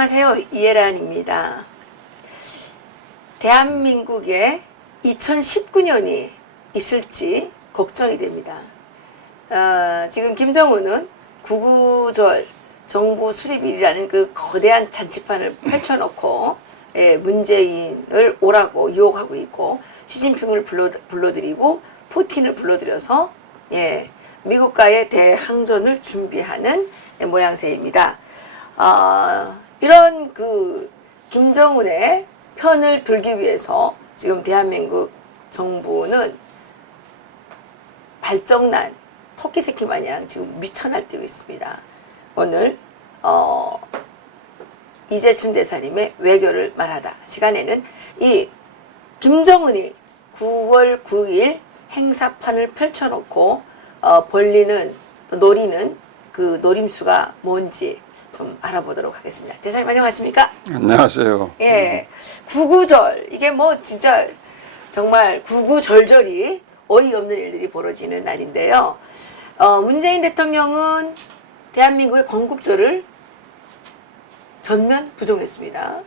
안녕하세요. 이혜란입니다. 대한민국에 2019년이 있을지 걱정이 됩니다. 지금 김정은은 구구절 정부 수립일이라는 그 거대한 잔치판을 펼쳐놓고 문재인을 오라고 유혹하고 있고, 시진핑을 불러들이고 푸틴을 불러들여서 미국과의 대항전을 준비하는 모양새입니다. 이런 그 김정은의 편을 들기 위해서 지금 대한민국 정부는 발정난 토끼 새끼 마냥 지금 미쳐 날뛰고 있습니다. 오늘 이재춘 대사님의 외교를 말하다 시간에는 이 김정은이 9월 9일 행사판을 펼쳐놓고 노리는 그 노림수가 뭔지 좀 알아보도록 하겠습니다. 대사님 안녕하십니까? 안녕하세요. 예, 구구절, 이게 뭐 진짜 정말 구구절절이 어이없는 일들이 벌어지는 날인데요. 문재인 대통령은 대한민국의 건국절을 전면 부정했습니다.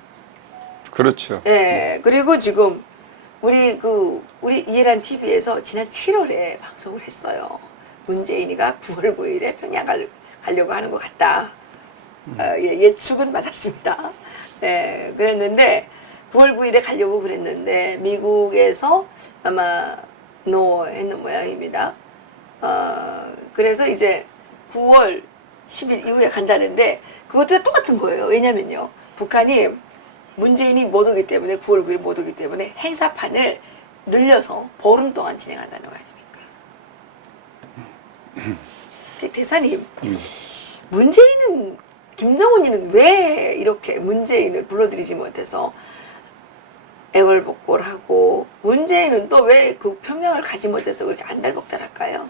그렇죠. 예, 그리고 지금 우리 이해란 TV에서 지난 7월에 방송을 했어요. 문재인이가 9월 9일에 평양 가려고 하는 것 같다. 예측은 맞았습니다. 네, 그랬는데 9월 9일에 가려고 그랬는데 미국에서 아마 노 했는 모양입니다. 그래서 이제 9월 10일 이후에 간다는데 그것도 똑같은 거예요. 왜냐면요, 북한이 문재인이 못 오기 때문에 9월 9일 못 오기 때문에 행사판을 늘려서 보름 동안 진행한다는 거 아닙니까? 대사님, 문재인은 김정은이는 왜 이렇게 문재인을 불러들이지 못해서 애월복고를 하고, 문재인은 또 왜 그 평양을 가지 못해서 그렇게 안달복달할까요?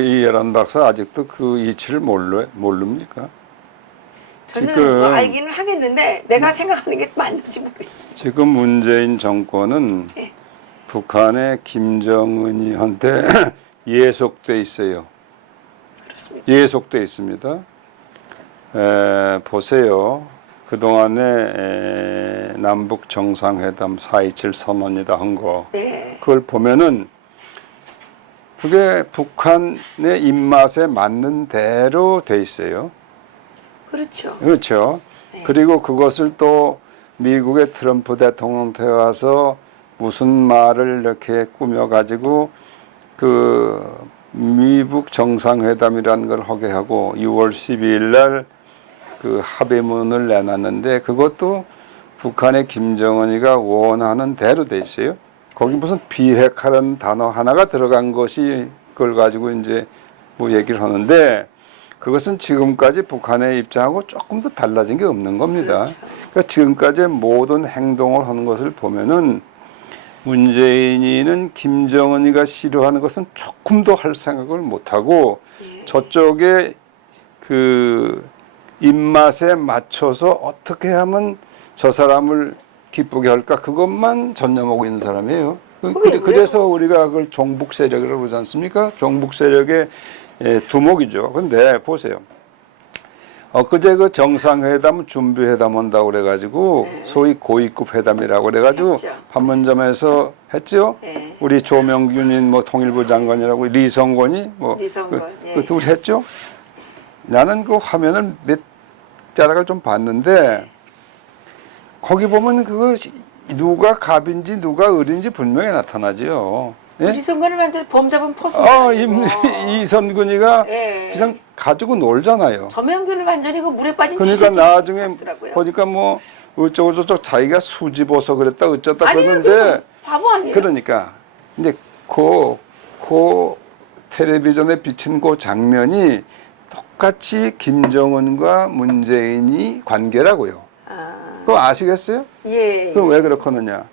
이예란 박사 아직도 그 이치를 모릅니까? 저는 지금 뭐 알기는 하겠는데 내가 생각하는 게 맞는지 모르겠습니다. 지금 문재인 정권은 네. 북한의 김정은이한테 예속돼 있어요. 그렇습니다. 예속돼 있습니다. 보세요. 그동안에 남북 정상회담 4.27 선언이다 한 거, 네. 그걸 보면은 그게 북한의 입맛에 맞는 대로 돼 있어요. 그렇죠. 그렇죠. 네. 그리고 그것을 또 미국의 트럼프 대통령한테 와서 무슨 말을 이렇게 꾸며가지고 그 미북 정상회담이라는 걸 하게 하고 6월 12일 날 그 합의문을 내놨는데 그것도 북한의 김정은이가 원하는 대로 돼 있어요. 거기 무슨 비핵화라는 단어 하나가 들어간 것이 그걸 가지고 이제 뭐 얘기를 하는데, 그것은 지금까지 북한의 입장하고 조금 더 달라진 게 없는 겁니다. 그렇죠. 그러니까 지금까지 모든 행동을 하는 것을 보면은 문재인이는 김정은이가 싫어하는 것은 조금도 할 생각을 못하고 저쪽에 그 입맛에 맞춰서 어떻게 하면 저 사람을 기쁘게 할까, 그것만 전념하고 있는 사람이에요. 그래서 우리가 그걸 종북 세력이라고 그러지 않습니까? 종북 세력의 두목이죠. 근데 보세요. 엊그제 그 정상회담 준비회담 한다고 그래가지고 소위 고위급 회담이라고 그래가지고 했죠. 판문점에서 했죠. 네. 우리 조명균인 뭐 통일부 장관이라고 리성건이 뭐 리성건, 그 둘이 했죠. 나는 그 화면을 몇 자락을 좀 봤는데 거기 보면 그거 누가 갑인지 누가 을인지 분명히 나타나지요. 예? 리성건을 완전 범 잡은 포스. 이선근이가 예. 그냥 가지고 놀잖아요. 조명균을 완전히 그 물에 빠진 그러니까 쥐새끼 나중에 같더라고요. 보니까 뭐 어쩌고 저쩌고 자기가 수집어서 그랬다 어쩌다 아니에요, 그러는데, 바보 아니에요? 그러니까 이제 그 텔레비전에 비친 그 장면이 똑같이 김정은과 문재인이 관계라고요. 그거 아시겠어요? 예. 그럼 왜 그렇거느냐?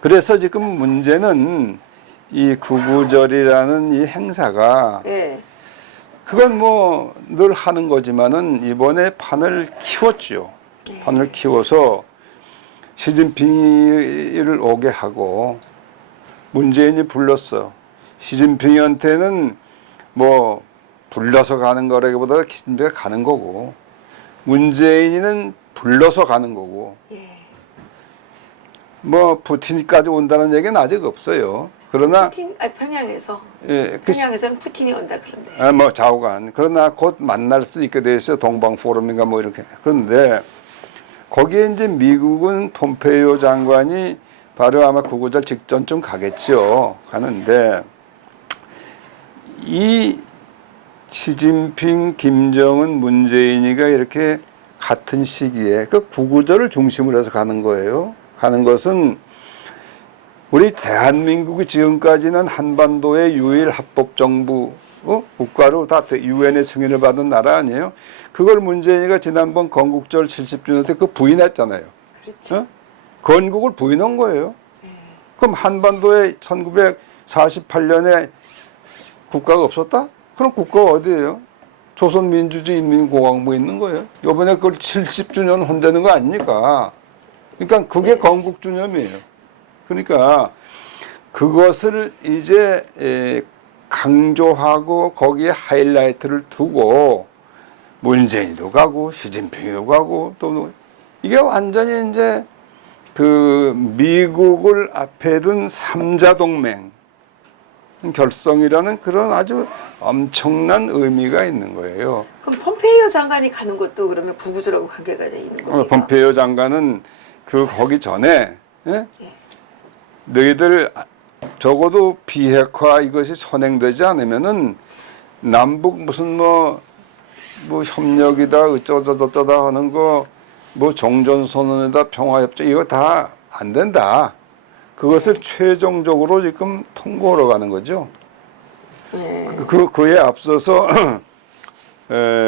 그래서 지금 문제는 이 구구절이라는 이 행사가, 예. 그건 뭐 늘 하는 거지만은 이번에 판을 키웠죠. 판을 키워서 시진핑을 오게 하고, 문재인이 불렀어. 시진핑한테는 뭐 불러서 가는 거라기보다 시진핑이 가는 거고, 문재인은 불러서 가는 거고 예. 뭐 푸틴까지 온다는 얘기는 아직 없어요. 그러나 푸틴, 평양에서 예, 평양에서는 푸틴이 온다 그런데. 뭐 좌우간 그러나 곧 만날 수 있게 돼 있어요. 동방 포럼인가 뭐 이렇게. 그런데 거기에 이제 미국은 폼페이오 장관이 바로 아마 구구절 직전쯤 가겠죠. 가는데 이 시진핑, 김정은, 문재인이가 이렇게 같은 시기에 그 구구절을 중심으로 해서 가는 거예요. 가는 것은 우리 대한민국이 지금까지는 한반도의 유일 합법 정부 국가로 다 유엔의 승인을 받은 나라 아니에요? 그걸 문재인이가 지난번 건국절 70주년 때 그 부인했잖아요. 그렇죠. 건국을 부인한 거예요. 그럼 한반도에 1948년에 국가가 없었다? 그럼 국가가 어디예요? 조선민주주의 인민공화국에 있는 거예요. 이번에 그걸 70주년 혼내는 거 아닙니까? 그러니까 그게 건국주념이에요. 그러니까 그것을 이제 강조하고 거기에 하이라이트를 두고 문재인도 가고 시진핑도 가고 또 이게 완전히 이제 그 미국을 앞에 둔 삼자 동맹 결성이라는 그런 아주 엄청난 의미가 있는 거예요. 그럼 폼페이오 장관이 가는 것도 그러면 구구절하고 관계가 돼 있는 겁니까? 폼페이오 장관은 그 거기 전에 예? 너희들 적어도 비핵화 이것이 선행되지 않으면은 남북 무슨 뭐 협력이다 어쩌다 하는 거 뭐 종전선언이다 평화협정 이거 다 안 된다. 그것을 최종적으로 지금 통보하러 가는 거죠. 그에 앞서서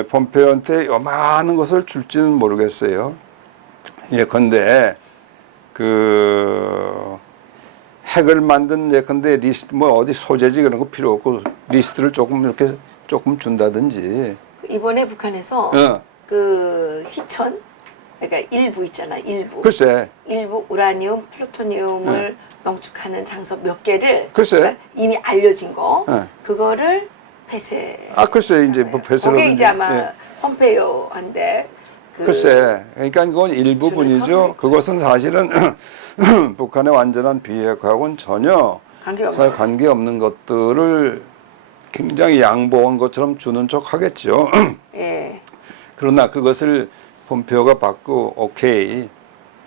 폼페이오한테 요만한 것을 줄지는 모르겠어요. 예컨대 그 핵을 만든 예컨대 리스트 뭐 어디 소재지 그런 거 필요 없고 리스트를 조금 이렇게 조금 준다든지. 이번에 북한에서 그 휘천 그러니까 일부 있잖아 일부. 글쎄. 일부 우라늄, 플루토늄을 농축하는 장소 몇 개를 글쎄. 그러니까 이미 알려진 거 그거를 폐쇄. 글쎄 이제 뭐 폐쇄로. 그게 이제 아마 폼페이오한데. 글쎄. 그러니까 그건 일부분이죠. 그것은 사실은 북한의 완전한 비핵화하고는 전혀 관계없는 것들을 굉장히 양보한 것처럼 주는 척 하겠죠. 예. 그러나 그것을 폼페이오가 받고 오케이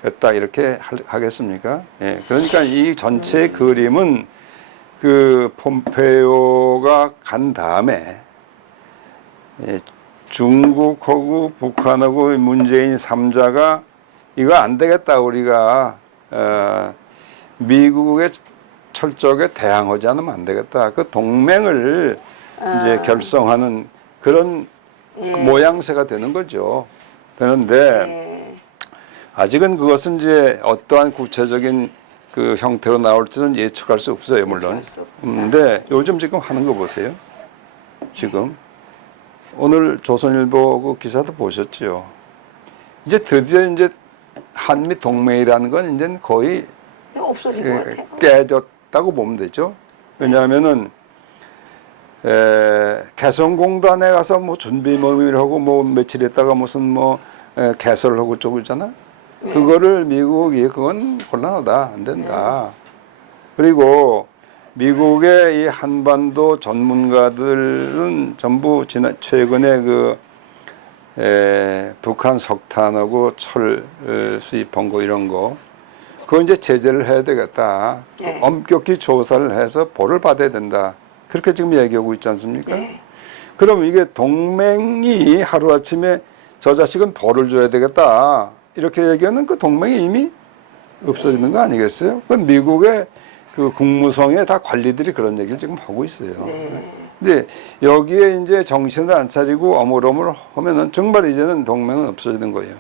됐다 이렇게 하겠습니까? 예. 그러니까 이 전체 그림은 그 폼페이오가 간 다음에 중국하고 북한하고 문재인 3자가 이거 안 되겠다 우리가 미국의 철저하게 대항하지 않으면 안 되겠다. 그 동맹을 이제 결성하는 그런 모양새가 되는 거죠. 되는데 아직은 그것은 이제 어떠한 구체적인 그 형태로 나올지는 예측할 수 없어요, 물론. 근데 요즘 지금 하는 거 보세요. 지금 오늘 조선일보 그 기사도 보셨죠. 이제 드디어 이제 한미 동맹이라는 건 이제 거의 없어진 것 같아요. 깨졌다고 보면 되죠. 왜냐하면은 개성공단에 가서 뭐 준비 모임을 하고 뭐 며칠 있다가 무슨 뭐 개설을 하고 저거 있잖아. 그거를 미국이 그건 곤란하다 안 된다. 그리고 미국의 이 한반도 전문가들은 전부 최근에 그 북한 석탄하고 철 수입한 거 이런 거 그거 이제 제재를 해야 되겠다. 엄격히 조사를 해서 벌을 받아야 된다. 그렇게 지금 얘기하고 있지 않습니까? 그럼 이게 동맹이 하루아침에 저 자식은 벌을 줘야 되겠다. 이렇게 얘기하는 그 동맹이 이미 없어지는 거 아니겠어요? 그 미국의 그 국무성의 다 관리들이 그런 얘기를 지금 하고 있어요. 근데 여기에 이제 정신을 안 차리고 어물어물 하면은 정말 이제는 동맹은 없어지는 거예요.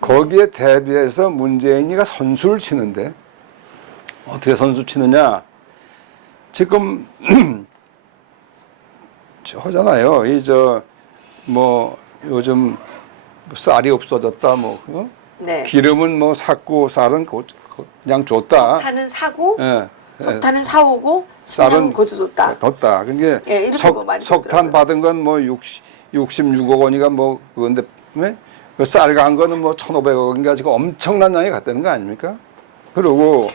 거기에 대비해서 문재인이가 선수를 치는데 어떻게 선수 치느냐? 지금 하잖아요. 뭐 요즘 쌀이 없어졌다 뭐 기름은 뭐 샀고 쌀은 그냥 줬다. 석탄은 사고 석탄은 사오고 식량은 거저 뒀다. 그게 석탄 받은 건 뭐 66억 원이가 뭐 그건데 그 쌀 간 거는 뭐 1,500억인가 지금 엄청난 양이 갔다는 거 아닙니까? 그리고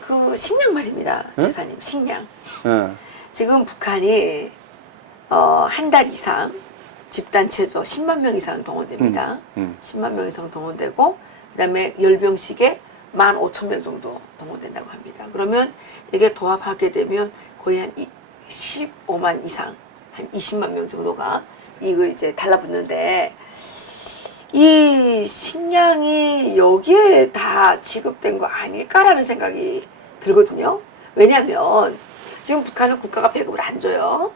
그 식량 말입니다, 예? 대사님. 식량. 예. 지금 북한이 한 달 이상 집단 체조 10만 명 이상 동원됩니다. 10만 명 이상 동원되고 그다음에 열병식에 15,000명 정도 동원된다고 합니다. 그러면 이게 도합하게 되면 거의 한 15만 이상, 한 20만 명 정도가 이거 이제 달라붙는데 이 식량이 여기에 다 지급된 거 아닐까라는 생각이 들거든요. 왜냐하면 지금 북한은 국가가 배급을 안 줘요.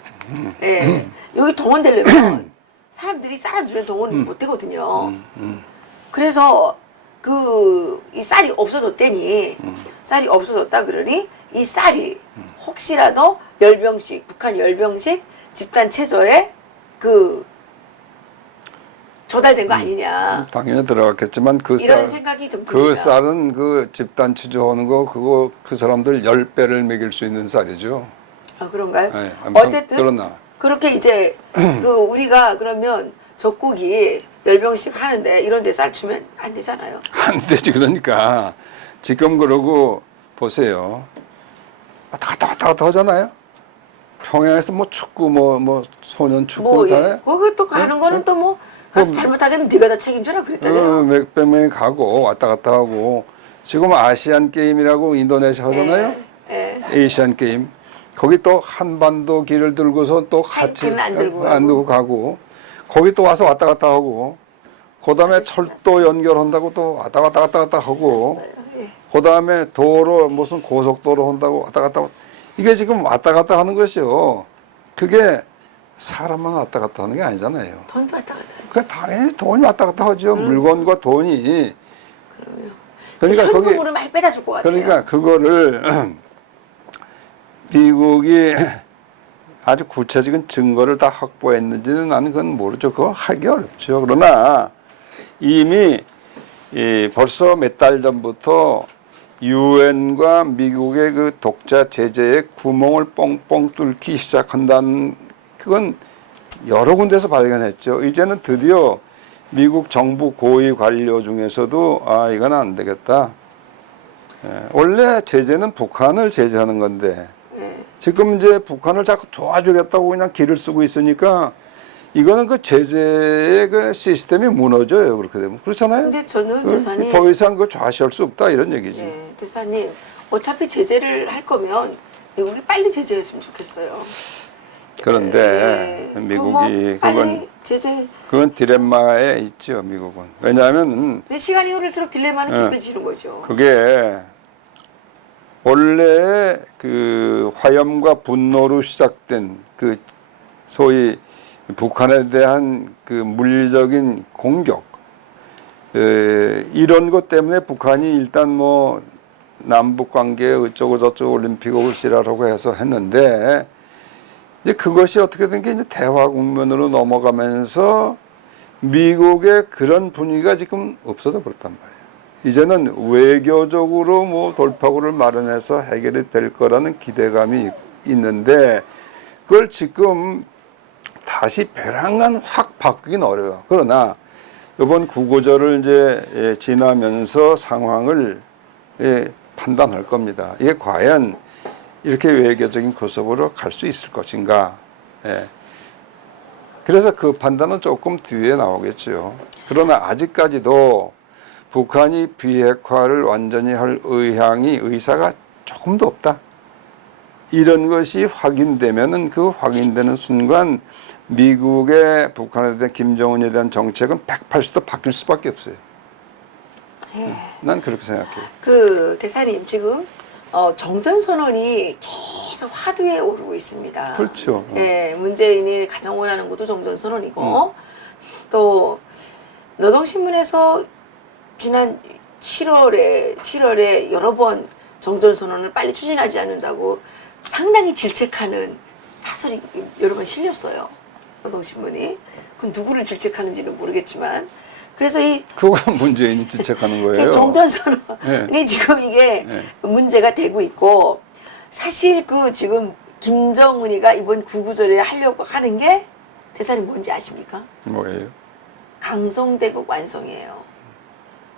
예. 여기 동원되려면 사람들이 쌀아주면 동원을 못 되거든요. 그래서 이 쌀이 없어졌대니 쌀이 없어졌다 그러니 이 쌀이 혹시라도 북한 열병식 집단 체조에 조달된 거 아니냐. 당연히 들어갔겠지만 이런 생각이 좀 그 듭니다. 쌀은 그 집단 취조하는 거 그거 그 사람들 10배를 먹일 수 있는 쌀이죠. 아, 그런가요? 네, 아무튼 어쨌든 그러나 그렇게 이제 우리가 그러면 적국이 열병식 하는데 이런 데 쌀 주면 안 되잖아요. 안 되지. 그러니까 지금 그러고 보세요. 왔다 갔다 하잖아요. 평양에서 뭐 축구 뭐 소년 축구 다 해. 거기 또 가는 거는 또 뭐 가서 잘못하면 네가 다 책임져라 그랬다네요. 몇백 명이 가고 왔다 갔다 하고 지금 아시안 게임이라고 인도네시아 하잖아요. 예. 에이시안 게임. 거기 또 한반도 길을 들고서 또 같이 하이킹은 안 들고 안 들고 가고 거기 또 와서 왔다 갔다 하고 그다음에 철도 연결한다고 또 왔다 갔다 하고 예. 그다음에 도로 무슨 고속도로 한다고 왔다 갔다 하고 이게 지금 왔다 갔다 하는 것이요. 그게 사람만 왔다 갔다 하는 게 아니잖아요. 돈도 왔다 갔다 하지. 그 당연히 돈이 왔다 갔다 하죠. 물건과 돈이. 그러면 그러니까 거기 현금으로 많이 빼다 줄 것 같아요. 그러니까 그거를 미국이 아주 구체적인 증거를 다 확보했는지는 나는 그건 모르죠. 그거 하기 어렵죠. 그러나 이미 벌써 몇 달 전부터 유엔과 미국의 그 독자 제재에 구멍을 뻥뻥 뚫기 시작한다는 그건 여러 군데서 발견했죠. 이제는 드디어 미국 정부 고위 관료 중에서도 이건 안 되겠다. 원래 제재는 북한을 제재하는 건데 지금 이제 북한을 자꾸 도와주겠다고 그냥 길을 쓰고 있으니까 이거는 그 제재의 그 시스템이 무너져요. 그렇게 되면. 그렇잖아요. 근데 저는 대사님 더 이상 그 좌시할 수 없다 이런 얘기지. 네, 대사님 어차피 제재를 할 거면 미국이 빨리 제재했으면 좋겠어요. 그런데 예. 미국이 빨리 제재. 그건 딜레마에 있죠. 미국은. 왜냐하면 근데 시간이 흐를수록 딜레마는 깊어지는 거죠. 그게 원래 그 화염과 분노로 시작된 그 소위 북한에 대한 그 물리적인 공격 이런 것 때문에 북한이 일단 뭐 남북 관계 어쩌고 저쩌고 올림픽을 실하라고 해서 했는데 이제 그것이 어떻게 된 게 이제 대화 국면으로 넘어가면서 미국의 그런 분위기가 지금 없어져 버렸단 말이에요. 이제는 외교적으로 뭐 돌파구를 마련해서 해결이 될 거라는 기대감이 있는데 그걸 지금 다시 벼랑간 확 바꾸긴 어려워요. 그러나 이번 구구절을 이제 지나면서 상황을 판단할 겁니다. 이게 과연 이렇게 외교적인 코스로 갈 수 있을 것인가. 그래서 그 판단은 조금 뒤에 나오겠죠. 그러나 아직까지도 북한이 비핵화를 완전히 할 의사가 조금도 없다. 이런 것이 확인되면은 그 확인되는 순간 미국의 북한에 대한 김정은에 대한 정책은 180도 바뀔 수밖에 없어요. 난 그렇게 생각해요. 그 대사님 지금 정전선언이 계속 화두에 오르고 있습니다. 그렇죠. 예, 문재인이 가장 원하는 것도 정전선언이고 또 노동신문에서 지난 7월에 여러 번 정전선언을 빨리 추진하지 않는다고 상당히 질책하는 사설이 여러 번 실렸어요. 노동신문이. 그건 누구를 질책하는지는 모르겠지만 그래서 그건 문재인이 질책하는 거예요. 정전선언이 지금 이게 문제가 되고 있고 사실 그 지금 김정은이가 이번 구구절에 하려고 하는 게 대사님 뭔지 아십니까? 뭐예요? 강성대국 완성이에요.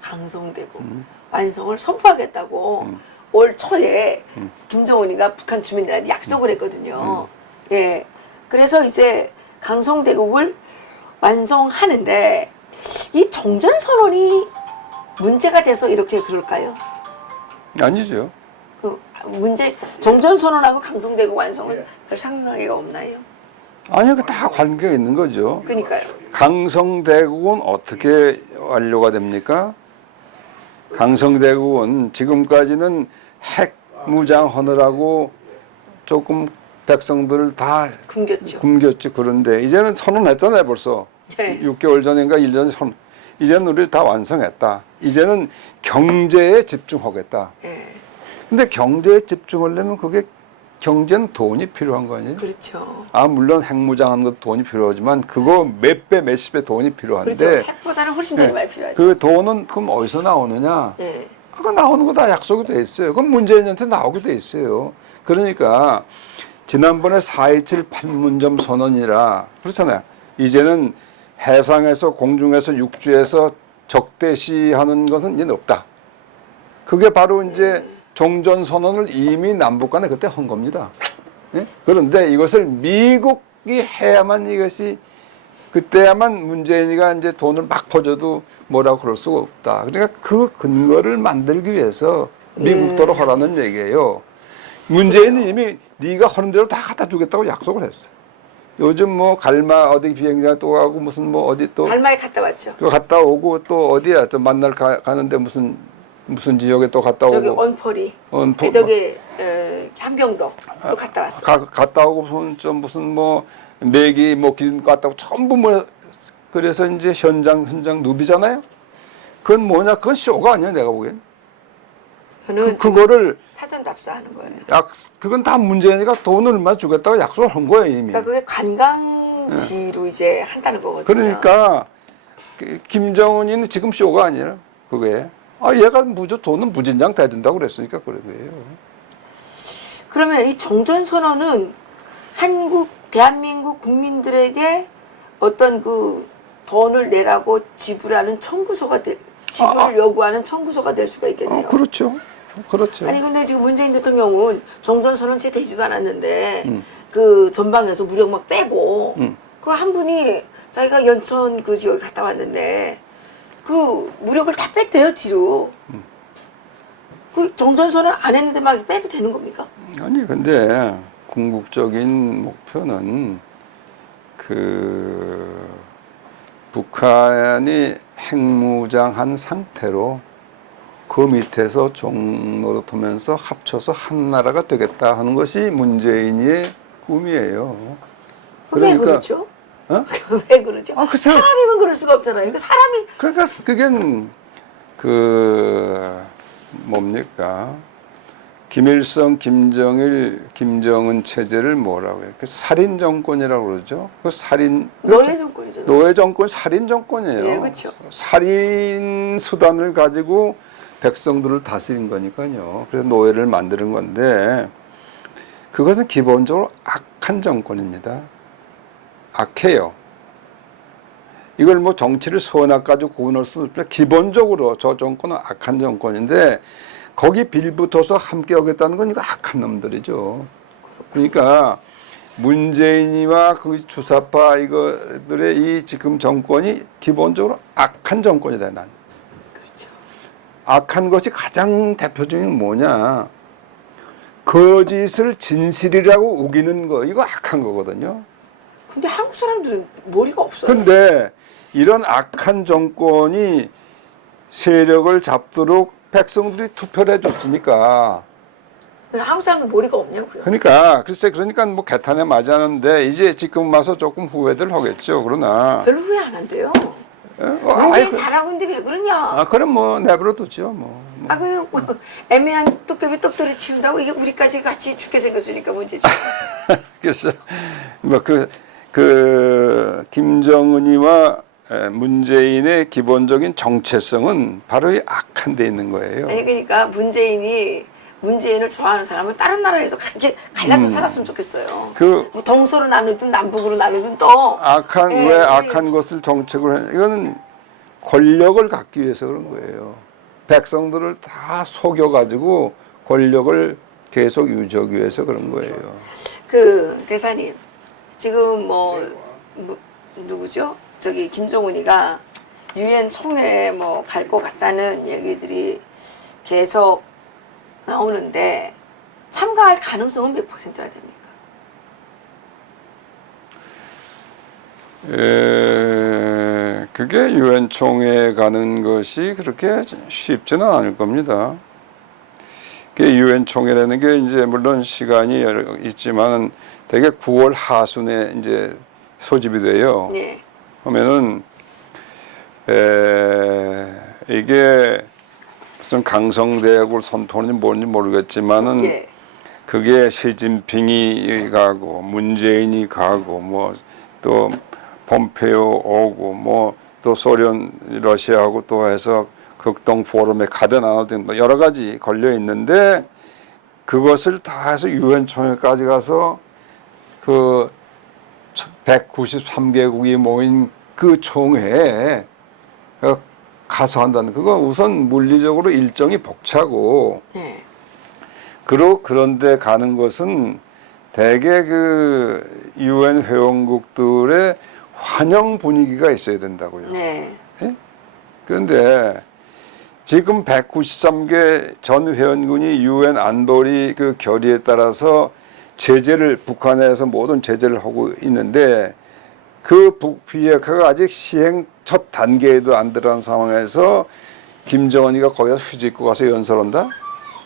강성대국 완성을 선포하겠다고 올 초에 김정은이가 북한 주민들한테 약속을 했거든요. 예, 그래서 이제 강성대국을 완성하는데 이 종전선언이 문제가 돼서 이렇게 그럴까요? 아니죠. 그 종전선언하고 강성대국 완성은 별 상관관계가 없나요? 아니요, 그 다 관계가 있는 거죠. 그러니까요. 강성대국은 어떻게 완료가 됩니까? 강성대국은 지금까지는 핵무장하느라고 조금 백성들을 다 굶겼죠. 그런데 이제는 선언했잖아요, 벌써. 네. 6개월 전인가 1년 전에 선언. 이제는 우리 다 완성했다. 이제는 경제에 집중하겠다. 예. 근데 경제에 집중하려면 그게 경제는 돈이 필요한 거 아니에요? 그렇죠. 아, 물론 핵무장하는 것도 돈이 필요하지만 그거 몇 배, 몇십 배 돈이 필요한데 그렇죠. 핵보다는 훨씬 돈이 많이 필요하죠. 그 돈은 그럼 어디서 나오느냐? 예. 그거 나오는 거 다 약속이 돼 있어요. 그럼 문재인한테 나오게 돼 있어요. 그러니까 지난번에 4.27 판문점 선언이라 그렇잖아요. 이제는 해상에서 공중에서 육지에서 적대시하는 것은 이제 없다. 그게 바로 이제 종전 선언을 이미 남북 간에 그때 한 겁니다. 예? 그런데 이것을 미국이 해야만 이것이 그때야만 문재인이가 이제 돈을 막 퍼줘도 뭐라고 그럴 수가 없다. 그러니까 그 근거를 만들기 위해서 미국도로 하라는 얘기예요. 문재인은 이미 네가 하는 대로 다 갖다 주겠다고 약속을 했어. 요즘 뭐 갈마 어디 비행장 또 가고 무슨 뭐 어디 또 갈마에 갔다 왔죠. 또 갔다 오고 또 어디야 또 만날 가는데 무슨 지역에 또 갔다 저기 오고 언포리. 저기 함경도 또 갔다 왔어. 갔다 오고 좀 무슨 뭐 매기 뭐 길 갔다 오고 전부 뭐 그래서 이제 현장 누비잖아요. 그건 뭐냐? 그건 쇼가 아니야 내가 보기엔. 저는 그거를 사전 답사하는 거예요. 그건 다 문재인이가 돈을 얼마 주겠다고 약속을 한 거예요 이미. 그러니까 그게 관광지로 이제 한다는 거거든요. 그러니까 김정은이는 지금 쇼가 아니라 그게 얘가 돈은 무진장 대준다고 그랬으니까 그런 거예요. 그러면 이 종전선언은 대한민국 국민들에게 어떤 그 돈을 내라고 지불을 요구하는 청구서가 될 수가 있겠네요. 그렇죠. 그렇죠. 아니 근데 지금 문재인 대통령은 종전선언 채 되지도 않았는데 그 전방에서 무력 막 빼고 그 한 분이 자기가 연천 그 지역에 갔다 왔는데 그 무력을 다 뺐대요 뒤로. 그 종전선언 안 했는데 막 빼도 되는 겁니까? 아니 근데 궁극적인 목표는 그 북한이 핵무장한 상태로 그 밑에서 종노릇하면서 합쳐서 한 나라가 되겠다 하는 것이 문재인의 꿈이에요. 왜 그러죠? 어? 왜 그러죠? 그 사람이면 그럴 수가 없잖아요. 그 사람이 그러니까 그게 뭡니까? 김일성, 김정일, 김정은 체제를 뭐라고 해요? 그 살인 정권이라고 그러죠. 그 살인 노예 정권이잖아요. 노예 정권 살인 정권이에요. 예, 그렇죠. 살인 수단을 가지고 백성들을 다스린 거니까요. 그래서 노예를 만드는 건데 그것은 기본적으로 악한 정권입니다. 악해요. 이걸 뭐 정치를 선악가지고 구분할 수는 없지만 기본적으로 저 정권은 악한 정권인데 거기 빌붙어서 함께 하겠다는 건 이거 악한 놈들이죠. 그러니까 문재인이와 그 주사파 이거들의 이 지금 정권이 기본적으로 악한 정권이다 난. 그렇죠. 악한 것이 가장 대표적인 뭐냐? 거짓을 진실이라고 우기는 거 이거 악한 거거든요. 근데 한국 사람들은 머리가 없어요. 근데 이런 악한 정권이 세력을 잡도록 백성들이 투표를 해줬으니까. 한국 사람들 머리가 없냐고요. 그러니까 글쎄 그러니까 뭐 개탄에 맞이 하는데 이제 지금 와서 조금 후회들 하겠죠. 그러나 별로 후회 안 한대요. 문재인 잘하고 있는데 왜 그러냐. 그럼 뭐 내버려 두죠 뭐. 그 애매한 도깨비 똑돌이 치운다고 이게 우리까지 같이 죽게 생겼으니까 문제죠. 그래서 뭐 김정은이와 문재인의 기본적인 정체성은 바로 이 악한 데 있는 거예요. 아니 그러니까 문재인이 문재인을 좋아하는 사람은 다른 나라에서 이렇게 갈라서 살았으면 좋겠어요. 그 뭐 동서로 나누든 남북으로 나누든 또 악한 예, 왜 우리- 악한 것을 정책으로 해? 이거는 권력을 갖기 위해서 그런 거예요. 백성들을 다 속여가지고 권력을 계속 유지하기 위해서 그런 거예요. 그 대사님 지금 누구죠? 저기 김정은이가 유엔 총회에 뭐 갈 것 같다는 얘기들이 계속 나오는데 참가할 가능성은 몇 %나 됩니까? 그게 유엔 총회에 가는 것이 그렇게 쉽지는 않을 겁니다. 그 유엔 총회라는 게 이제 물론 시간이 있지만은 대개 9월 하순에 이제 소집이 돼요. 예. 그러면은 이게 무슨 강성대학을 선포하는지 뭔지 모르겠지만은 예. 그게 시진핑이 가고 문재인이 가고 뭐 또 폼페이오 오고 뭐 또 소련 러시아하고 또 해서 극동 포럼에 가든 안 하든 뭐 여러 가지 걸려 있는데 그것을 다 해서 유엔 총회까지 가서 그 193개국이 모인 그 총회에 가서 한다는 그거 우선 물리적으로 일정이 벅차고 예. 그런데 가는 것은 대개 그 유엔 회원국들의 환영 분위기가 있어야 된다고요. 네. 예? 그런데 지금 193개 전 회원군이 유엔 안보리 그 결의에 따라서 제재를 북한에서 모든 제재를 하고 있는데 그 북비핵화가 아직 시행 첫 단계에도 안 들어간 상황에서 김정은이가 거기서 휴지 입고 가서 연설한다?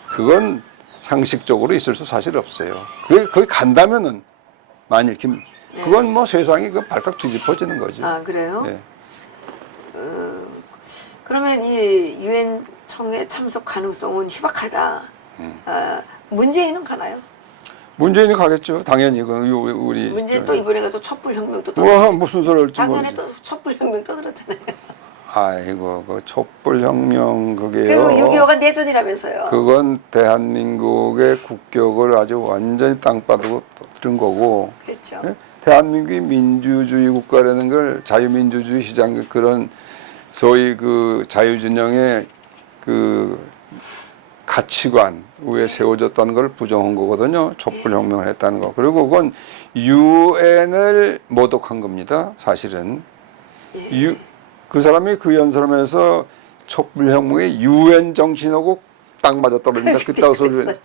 그건 상식적으로 있을 수 사실 없어요. 거기 간다면은 만일 그건 뭐 세상이 그 발칵 뒤집어지는 거죠. 아 그래요? 네. 그러면 이 유엔 총회 참석 가능성은 희박하다. 문재인은 가나요? 문재인이 가겠죠. 당연히 우리 문재인 또 이번에 가서 촛불혁명도 또 와 무슨 소리 할지 작년에 모르지. 또 촛불혁명 또 들었잖아요. 아이고 그 촛불혁명 그게요. 그리고 6.25가 내전이라면서요. 그건 대한민국의 국격을 아주 완전히 땅바닥으로 들은 거고. 그렇죠. 예? 대한민국이 민주주의 국가라는 걸 자유민주주의 시장 그런 소위 그 자유진영의 그 가치관 위에 세워졌다는 걸 부정한 거거든요. 촛불혁명을 했다는 거. 그리고 그건 유엔을 모독한 겁니다. 사실은. 예. 그 사람이 그 연설하면서 촛불혁명의 유엔 정신하고 딱 맞아 떨어진다. 그따구 소리. 맞아요.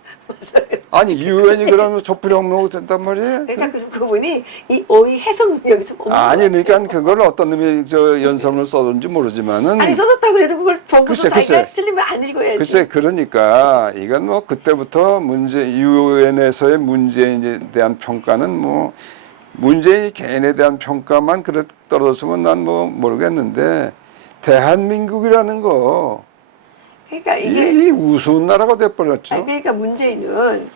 아니 유엔이 그러면 촛불혁명이 된단 말이에요. 그러니까 그분이 이 어휘 해석 능력이 좀 없는 아니 것 같아요. 그러니까 그걸 어떤 놈이 저 연설문을 써든지 모르지만은 아니 써줬다 그래도 그걸 보고서 글쎄. 자기가 틀리면 안 읽어야지. 글쎄 그러니까 이건 뭐 그때부터 유엔에서의 문재인에 대한 평가는 뭐 문재인 개인에 대한 평가만 그래 떨어졌으면 난 뭐 모르겠는데 대한민국이라는 거 그러니까 이게 이 우스운 나라가 돼버렸죠. 아니, 그러니까 문재인은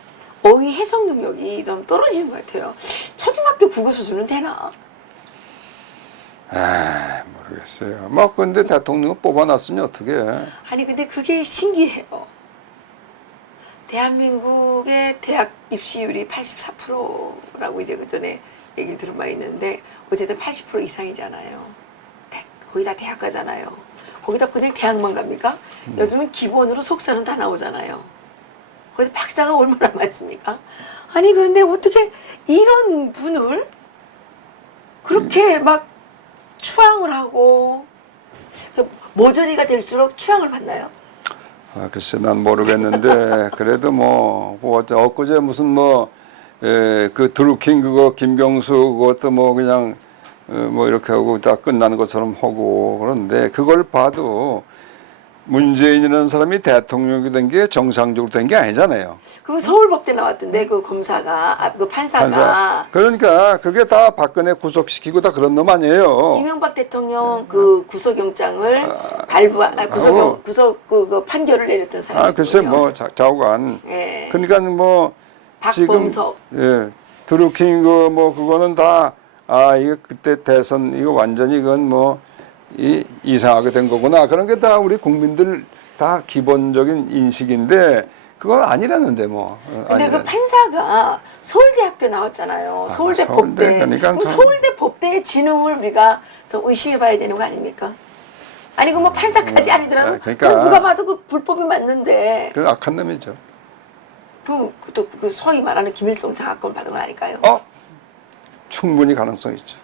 어휘 해석 능력이 좀 떨어지는 것 같아요. 초등학교 국어 수준은 되나? 아 모르겠어요. 막 근데 대통령 뽑아놨으니 어떻게? 아니 근데 그게 신기해요. 대한민국의 대학 입시율이 84%라고 이제 그 전에 얘기를 들은 바 있는데 어쨌든 80% 이상이잖아요. 거의 다 대학 가잖아요. 거기다 그냥 대학만 갑니까? 요즘은 기본으로 석사는 다 나오잖아요. 거기다 박사가 얼마나 많습니까? 아니 그런데 어떻게 이런 분을 그렇게 막 추앙을 하고 모조리가 될수록 추앙을 받나요? 아, 글쎄 난 모르겠는데 그래도 뭐 엊그제 무슨 그 드루킹 그거 김경수 그것도 뭐 그냥 뭐 이렇게 하고 다 끝나는 것처럼 하고 그런데 그걸 봐도 문재인이라는 사람이 대통령이 된 게 정상적으로 된 게 아니잖아요. 그 서울법대 나왔던데 그 검사가 그 판사가 그러니까 그게 다 박근혜 구속시키고 다 그런 놈 아니에요. 이명박 대통령 그 구속영장을 구속 그 판결을 내렸던 사람이거든요. 아 글쎄 뭐 좌우간. 예. 그러니까 뭐 박범석. 지금 드루킹 뭐 그거는 다 이거 그때 대선 이거 완전히 이건 뭐 이상하게 된 거구나. 그런 게 다 우리 국민들 다 기본적인 인식인데 그건 아니라는데 뭐. 근데 그 판사가 서울대학교 나왔잖아요. 서울대 법대. 그러니까 그럼 서울대 법대의 지능을 우리가 좀 의심해봐야 되는 거 아닙니까? 아니 그 뭐 판사까지 아니더라도 그러니까 그럼 누가 봐도 그 불법이 맞는데 그 악한 놈이죠. 그럼 또 그 소위 말하는 김일성 장학금 받은 건 아닐까요? 충분히 가능성이 있죠.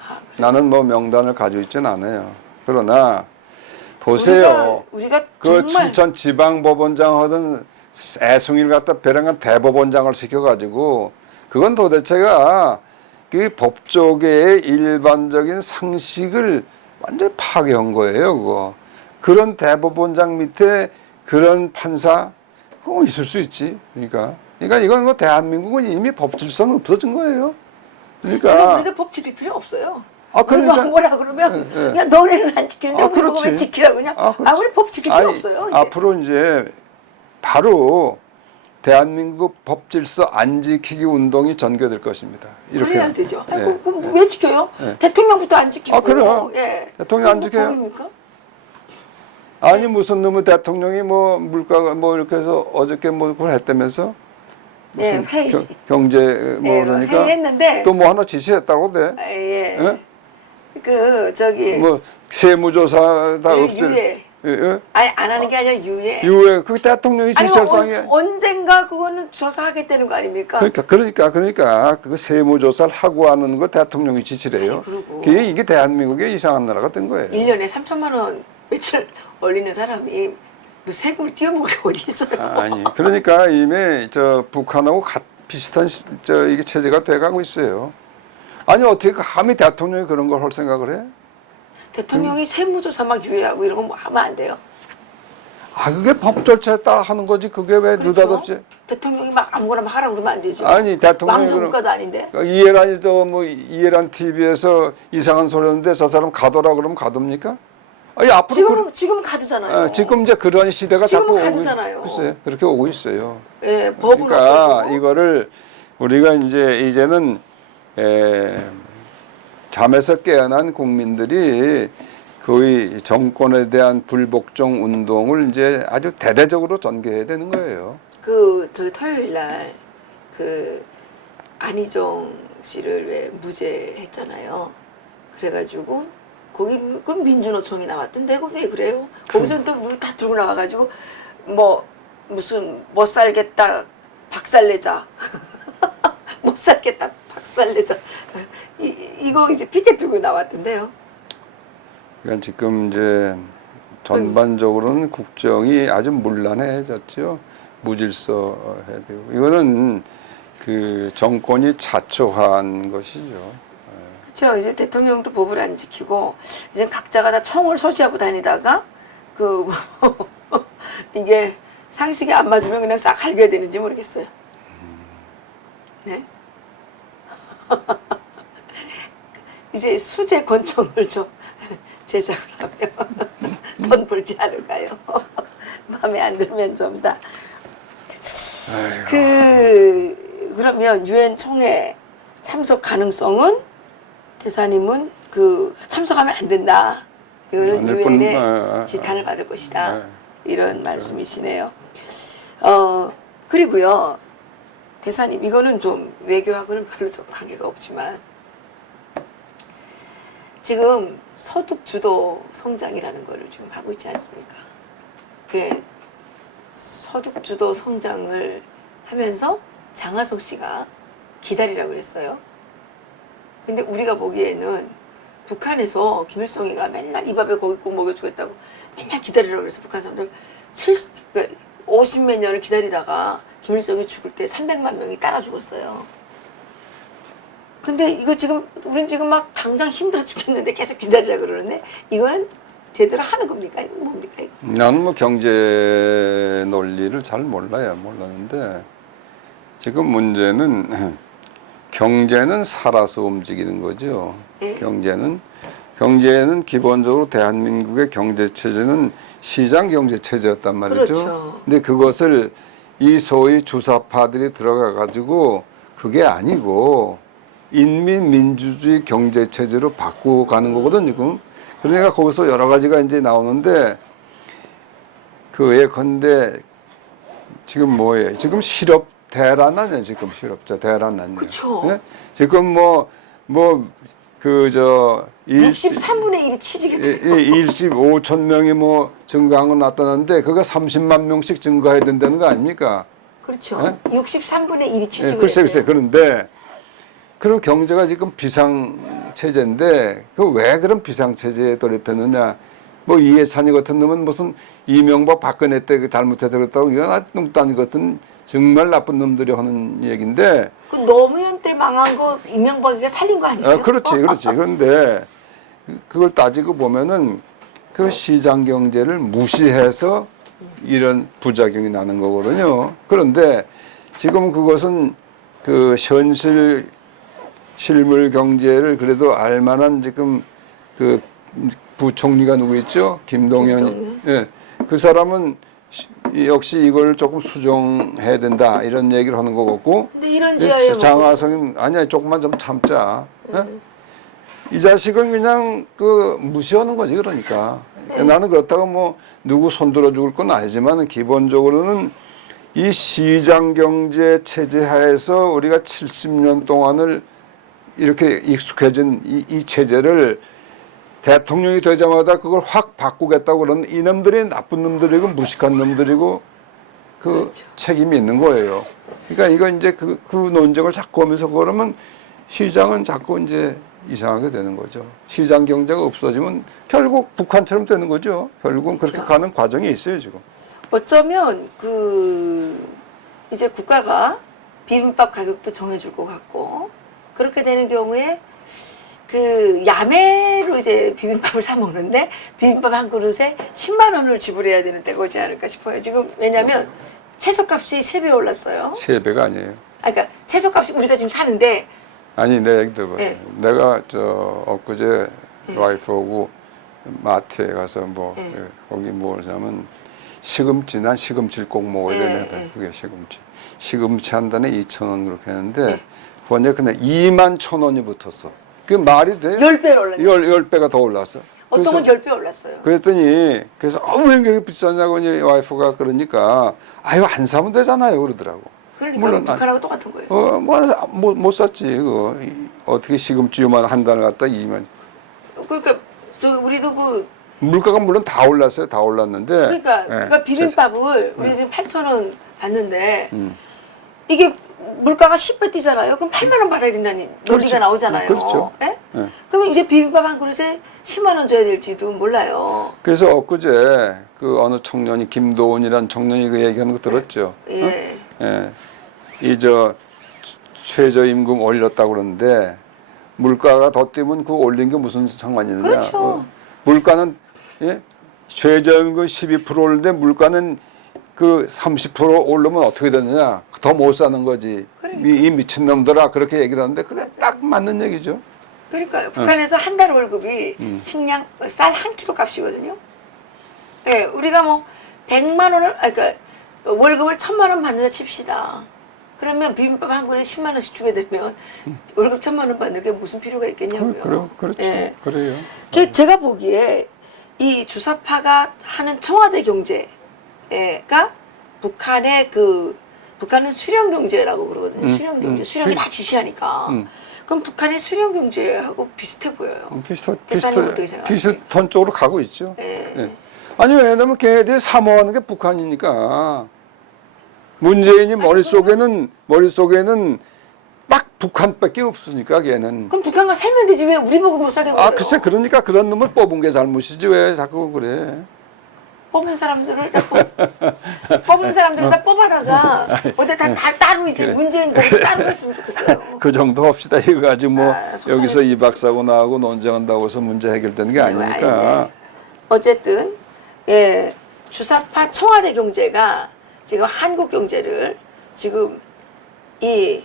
아, 그래요? 나는 뭐 명단을 가지고 있지는 않아요. 그러나 보세요. 우리가 그 정말 춘천 지방법원장 하던 애송이를 갖다 배랑한 대법원장을 시켜가지고 그건 도대체가 그 법조계의 일반적인 상식을 완전히 파괴한 거예요. 그거. 그런 대법원장 밑에 그런 판사 그거 있을 수 있지. 그러니까 이건 뭐 대한민국은 이미 법 질서는 없어진 거예요. 그러니까 우리가 법 지킬 필요 없어요. 그러니까 우리가 뭐라 그러면 예, 예. 그냥 너네는 안 지키는데 우리 보고 왜 그렇지. 지키라고 그냥 그렇지. 우리 법 지킬 필요 없어요. 이제. 앞으로 이제 바로 대한민국 법 질서 안 지키기 운동이 전개될 것입니다. 이렇게 그래야 되죠. 예. 아이고 그럼 왜 지켜요? 예. 대통령부터 안 지키고. 그래요. 예. 대통령 안 그럼 지켜요? 법입니까? 아니 무슨 놈의 대통령이 뭐 물가가 뭐 이렇게 해서 어저께 뭐 그걸 했다면서 예, 무슨 회의. 경제 뭐 예, 그러니까 회의했는데 또 뭐 하나 지시했다고 돼. 예. 예? 그 저기 뭐 세무조사 다 없애. 유예. 예? 아니 안 하는 게 아니라 유예. 유해 그 대통령이 아니 지시할 사항이에요. 언젠가 그거는 조사하겠다는 거 아닙니까? 그러니까 그 세무조사를 하고 하는 거 대통령이 지시래요. 아니, 그리고 이게 대한민국의 이상한 나라가 된 거예요. 1년에 3천만 원 며칠 올리는 사람이 뭐 세금을 띄어먹을 게 어디 있어요? 아니 그러니까 이미 저 북한하고 비슷한 이게 체제가 돼가고 있어요. 아니 어떻게 감히 대통령이 그런 걸 할 생각을 해? 대통령이 세무조사 막 유예하고 이런 거 뭐 하면 안 돼요? 그게 법 절차에 따라 하는 거지. 그게 왜 그렇죠? 느닷없이? 대통령이 막 아무거나 막 하라고 그러면 안 되지. 아니 대통령이 왕정국가도 아닌데. 이해란이 뭐 이해란 TV에서 이상한 소리 하는데 저 사람 가둬라 그러면 가둡니까? 아니 앞으로 지금 가두잖아요. 지금 이제 그런 시대가 지금은 자꾸 가두잖아요. 글쎄 그렇게 오고 있어요. 예, 법으로. 그러니까 이거를 우리가 이제는 잠에서 깨어난 국민들이 거의 정권에 대한 불복종 운동을 이제 아주 대대적으로 전개해야 되는 거예요. 저기 토요일 날 안희정 씨를 왜 무죄했잖아요. 그래가지고 거기 그럼 민주노총이 나왔던데 그거 왜 그래요? 거기서 또 다 들고 나와가지고 뭐 무슨 못 살겠다 박살내자 못 살겠다 박살내자 이거 이제 피켓 들고 나왔던데요. 그러니까 지금 이제 전반적으로는 국정이 아주 문란해졌죠. 무질서 해야 되고 이거는 그 정권이 자초한 것이죠. 그렇죠. 이제 대통령도 법을 안 지키고 이제 각자가 다 총을 소지하고 다니다가 이게 상식이 안 맞으면 그냥 싹 갈겨야 되는지 모르겠어요. 네. 이제 수제 권총을 좀 제작을 하면 돈 벌지 않을까요? 마음에 안 들면 좀 다. 그러면 유엔 총회 참석 가능성은 대사님은 참석하면 안 된다. 이거는 유엔의 지탄을 받을 것이다. 이런 말씀이시네요. 그리고요, 대사님 이거는 좀 외교하고는 별로 좀 관계가 없지만 지금 소득 주도 성장이라는 거를 지금 하고 있지 않습니까? 그 소득 주도 성장을 하면서 장하석 씨가 기다리라고 그랬어요. 근데 우리가 보기에는 북한에서 김일성이가 맨날 이 밥에 고기 꼭 먹여주겠다고 맨날 기다리라고 그래서 북한 사람들 50몇 년을 기다리다가 김일성이 죽을 때 300만 명이 따라 죽었어요. 근데 이거 우린 지금 막 당장 힘들어 죽겠는데 계속 기다리라고 그러는데 이거는 제대로 하는 겁니까? 이거 뭡니까? 이거? 나는 뭐 경제 논리를 잘 몰랐는데 지금 문제는 경제는 살아서 움직이는 거죠. 예. 경제는 기본적으로 대한민국의 경제 체제는 시장 경제 체제였단 말이죠. 그렇죠. 근데 그것을 이 소위 주사파들이 들어가 가지고 그게 아니고 인민 민주주의 경제 체제로 바꾸고 가는 거거든요. 지금. 그러니까 거기서 여러 가지가 이제 나오는데 예컨대 지금 뭐예요? 지금 실업 대란 아니야 지금 실업자 대란 아니야. 그쵸. 예? 지금 그저 63분의 1이 취직했대요. 일십 5천 명이 뭐 증가한 건 나타났는데 그거 30만 명씩 증가해야 된다는 거 아닙니까? 그렇죠. 63분의 1이 예, 취직을 글쎄 했대요. 그런데 그런 경제가 지금 비상 체제인데 그 왜 그런 비상 체제에 돌입했느냐? 뭐 이해찬이 같은 놈은 무슨 이명박 박근혜 때 그 잘못해서 그랬다고 이건 놈도 아닌 것은 정말 나쁜 놈들이 하는 얘기인데. 그 노무현 때 망한 거 이명박이가 살린 거 아니에요? 아, 그렇지. 그런데 그걸 따지고 보면은 그 시장 경제를 무시해서 이런 부작용이 나는 거거든요. 그런데 지금 그것은 그 현실 실물 경제를 그래도 알만한 지금 그 부총리가 누구 있죠? 김동연. 예. 그 사람은 역시 이걸 조금 수정해야 된다 이런 얘기를 하는 거 같고. 근데 이런 지하에 장하성은 아니야 조금만 좀 참자. 예? 이 자식은 그냥 그 무시하는 거지 그러니까. 나는 그렇다고 뭐 누구 손들어 죽을 건 아니지만 기본적으로는 이 시장 경제 체제 하에서 우리가 70년 동안을 이렇게 익숙해진 이 체제를 대통령이 되자마자 그걸 확 바꾸겠다고 그러는 이놈들이 나쁜 놈들이고 무식한 놈들이고 그 그렇죠. 책임이 있는 거예요. 그러니까 이거 이제 그 논쟁을 자꾸 하면서 그러면 시장은 자꾸 이제 이상하게 되는 거죠. 시장 경제가 없어지면 결국 북한처럼 되는 거죠. 결국은 그렇죠. 그렇게 가는 과정이 있어요, 지금. 어쩌면 이제 국가가 비빔밥 가격도 정해줄 것 같고 그렇게 되는 경우에 그 야매로 이제 비빔밥을 사 먹는데 비빔밥 한 그릇에 10만 원을 지불해야 되는 때가 오지 않을까 싶어요. 지금 왜냐하면 채소값이 3배 올랐어요. 3배가 아니에요. 아, 그러니까 채소값이 우리가 지금 사는데 아니 내 얘기 들어봐요. 네. 내가 엊그제 네. 와이프하고 마트에 가서 네. 거기 뭘 사면 시금치 난 시금치를 꼭 먹어야 되네. 네. 그게 시금치 한 단에 2,000원 그렇게 했는데 네. 보니까 근데 21,000원이 붙었어. 그게 말이 돼? 10배 올랐네. 10배가 더 올랐어. 어떤 건 10배 올랐어요. 그랬더니 그래서 왜 이렇게 비싸냐고 이제 와이프가 그러니까 아유 안 사면 되잖아요 그러더라고. 그러니까 물론 북한하고 똑같은 거예요. 못 샀지 그거. 어떻게 시금치만 한 단을 갖다 2만. 그러니까 우리도 물가가 물론 다 올랐어요. 다 올랐는데. 그러니까 비빔밥을 우리 지금 8,000원 받는데 음. 이게 물가가 10배 뛰잖아요. 그럼 8만 원 받아야 된다는 논리가 그렇지. 나오잖아요. 그렇죠. 예? 예. 그러면 이제 비빔밥 한 그릇에 10만 원 줘야 될지도 몰라요. 그래서 엊그제 그 어느 청년이 김도훈이란 청년이 그 얘기하는 거 들었죠. 예. 예. 최저임금 올렸다고 그러는데 물가가 더 뛰면 그 올린 게 무슨 상관이 있느냐. 그렇죠. 물가는 최저임금 12% 오르는데 물가는 그 30% 오르면 어떻게 되느냐. 더 못 사는 거지. 그러니까. 이 미친놈들아 그렇게 얘기를 하는데 그게 딱 맞는 얘기죠. 그러니까요. 북한에서 한 달 월급이 식량 쌀 한 킬로 값이거든요. 예, 우리가 뭐 100만 원을 그러니까 월급을 1,000만 원 받는다 칩시다. 그러면 비빔밥 한 그릇에 10만 원씩 주게 되면 월급 1,000만 원 받는 게 무슨 필요가 있겠냐고요. 그렇죠. 예. 그래요. 제가 보기에 이 주사파가 하는 청와대 경제가 북한은 수령 경제라고 그러거든요. 수령 경제. 수령이 다 지시하니까. 그럼 북한의 수령 경제하고 비슷해 보여요. 대사님 어떻게 생각하세요? 비슷한 쪽으로 가고 있죠. 예. 예. 아니 왜냐면 걔네들이 사모하는 게 북한이니까. 문재인이 머릿속에는 딱 북한밖에 없으니까 걔는. 그럼 북한과 살면 되지 왜 우리 보고 못 살게 그래요? 글쎄 그러니까 그런 놈을 뽑은 게 잘못이지 왜 자꾸 그래. 뽑은 사람들을 다 뽑아다가 어디 다 따로 이제 그래. 문재인 보고 따로 했으면 좋겠어요. 그 정도 합시다. 이거 가지고 뭐 속상해서 여기서 이 미치겠어. 박사고 나하고 논쟁한다고 해서 문제 해결되는 게 아니니까. 아닌데. 어쨌든 주사파 청와대 경제가 지금 한국 경제를 지금 이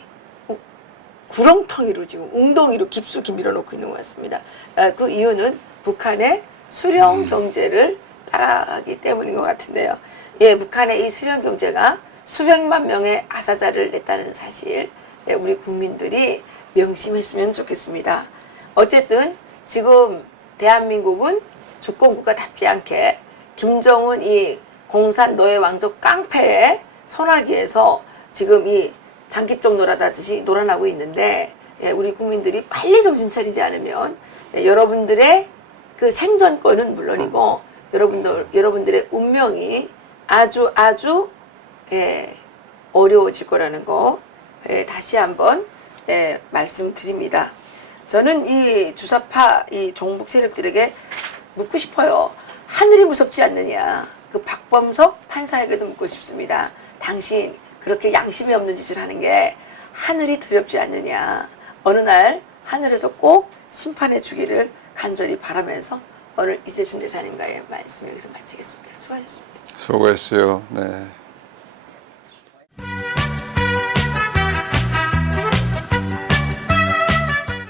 구렁텅이로 지금 웅덩이로 깊숙이 밀어놓고 있는 것 같습니다. 그 이유는 북한의 수령 경제를 따라하기 때문인 것 같은데요. 북한의 이 수령 경제가 수백만 명의 아사자를 냈다는 사실, 우리 국민들이 명심했으면 좋겠습니다. 어쨌든 지금 대한민국은 주권국가답지 않게 김정은 이 공산 노예 왕족 깡패의 소나기에서 지금 이 장기적 놀아다듯이 놀아나고 있는데 예, 우리 국민들이 빨리 정신 차리지 않으면 예, 여러분들의 그 생존권은 물론이고 여러분들의 운명이 아주 예, 어려워질 거라는 거 예, 다시 한번 예, 말씀드립니다. 저는 이 주사파 이 종북 세력들에게 묻고 싶어요. 하늘이 무섭지 않느냐. 그 박범석 판사에게도 묻고 싶습니다. 당신 그렇게 양심이 없는 짓을 하는 게 하늘이 두렵지 않느냐. 어느 날 하늘에서 꼭 심판해 주기를 간절히 바라면서 오늘 이세순 대사님과의 말씀 여기서 마치겠습니다. 수고하셨습니다. 수고했어요. 네.